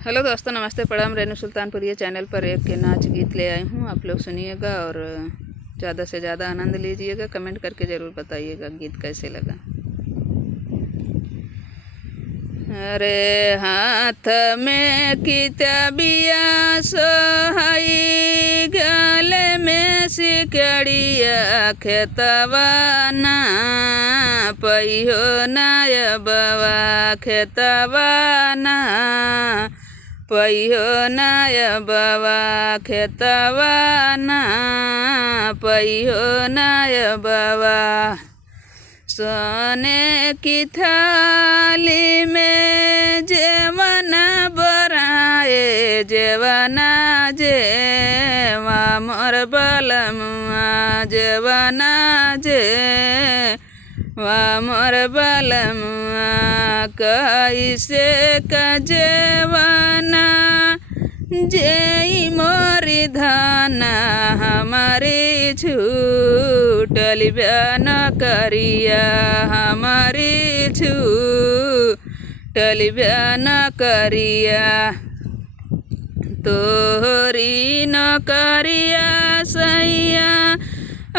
Hello दोस्तों, नमस्ते। प्रणाम। रेनू सुल्तानपुर ये चैनल पर एक के नाच गीत ले आई हूँ। आप लोग सुनिएगा और ज़्यादा से ज़्यादा आनंद लीजिएगा। कमेंट करके ज़रूर बताइएगा गीत कैसे लगा। अरे हाथ में किताबिया सोहाई, गले में सिकड़िया, खेतवा ना पहियो नायबवा, खेतवा ना पहियो नायबवा, खेतवा ना पहियो नायबवा। सोने की थाली में जेवना बराए, जेवना जेवा मोर बलमुआ, जेवना जेवा मोर बलमुआ। कैसे का जेवना जेई मोरी धाना, हमारी छूटल ब्यान करिया, हमारी छूटल ब्यान करिया। तोहरी न करिया सैया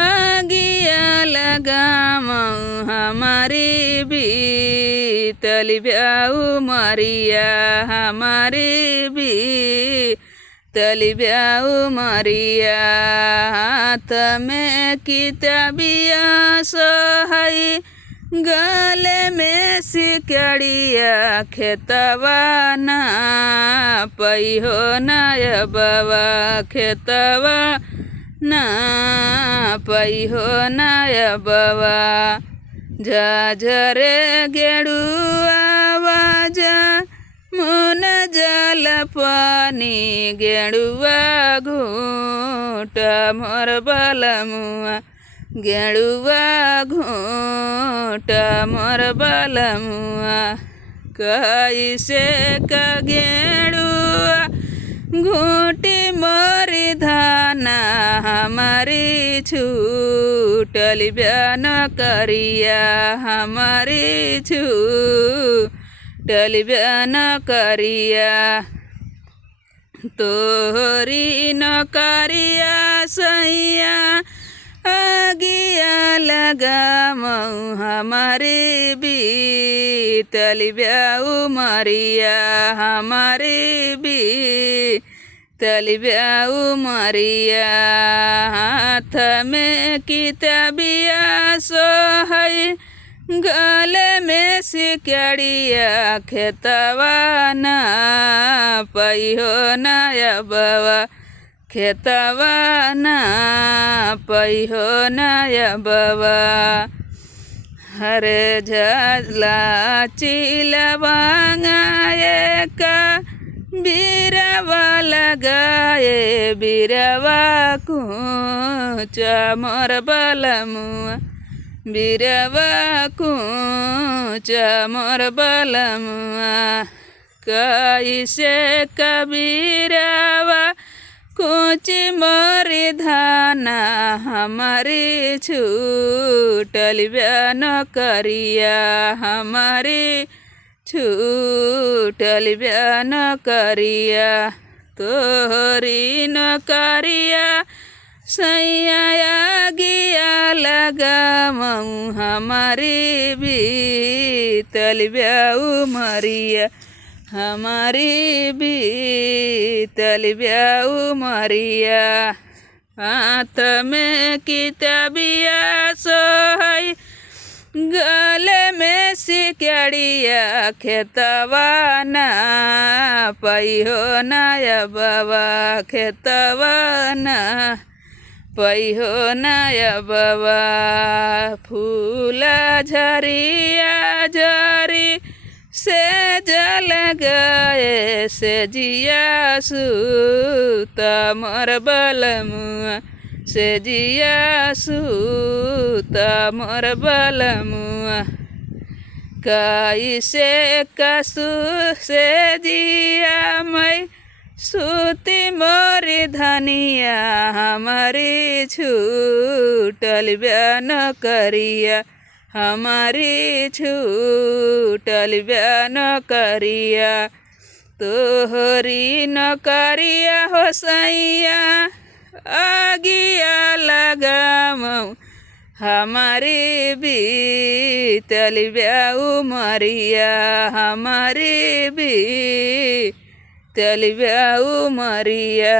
आगिया लगामऊ, हमारी बीतल ब्याऊ मरिया, हमारी बीतल ब्याऊ मरिया। हाथ में किताबिया सोहई, गले में सिकड़िया, खेतवा ना पहियो नायबवा, खेतवा ना पहियो नायबवा। झाझरे गेड़ुआ जा मुन जल पानी, गेड़ुआ घूट मोर बलमुआ, गेड़ुआ घूट मोर बलमुआ। कैसे का गेड़ुआ घूटी मोरी धाना, हमारी छूटल ब्यान करिया, हमारी छूटल ब्यान करिया। तोहरी न करिया सैया आगिया लगामऊ, हमारी बीतल ब्याऊ मरिया, हमारी बीतल ब्याऊ मरिया। हाथ में किताबिया सोहई, गले में सिकड़िया, खेतवा ना पहियो नायबवा, खेतवा ना पहियो नायबवा। हरे झला चिलवांगाए का बीरवा लगाए, बीरवा कूचा मोर बलमुआ, बीरवा कूचा मोर बलमुआ। कैसे कबीरवा कूची मोरी धाना, हमारी छूटल ब्यान करिया, हमारी छूटल ब्यान करिया। तोहरी न करिया सैया गिया लगामऊ, हमारी बीतल ब्याऊ मरिया, हमारी बीतल ब्याऊ मरिया। हाथ में किताबिया सोहई, गले में सिकड़िया, खेतवा ना पहियो नायबवा, खेतवा ना पहियो नायबवा। फूला झरिया झरी से जल गए, से जिया सूता मोर बलमुआ, से जिया सूता मोर बलमुआ। कैसे कसू से जिया मैं सूती मोरी धनिया, हमारी छूटल ब्यान करिया, हमारी छूटल ब्यान करिया तोहरी नौकरिया हो सैया आगिया लगामऊ हमारी बीतल ब्याऊ मरिया हमारी बीतल ब्याऊ मरिया।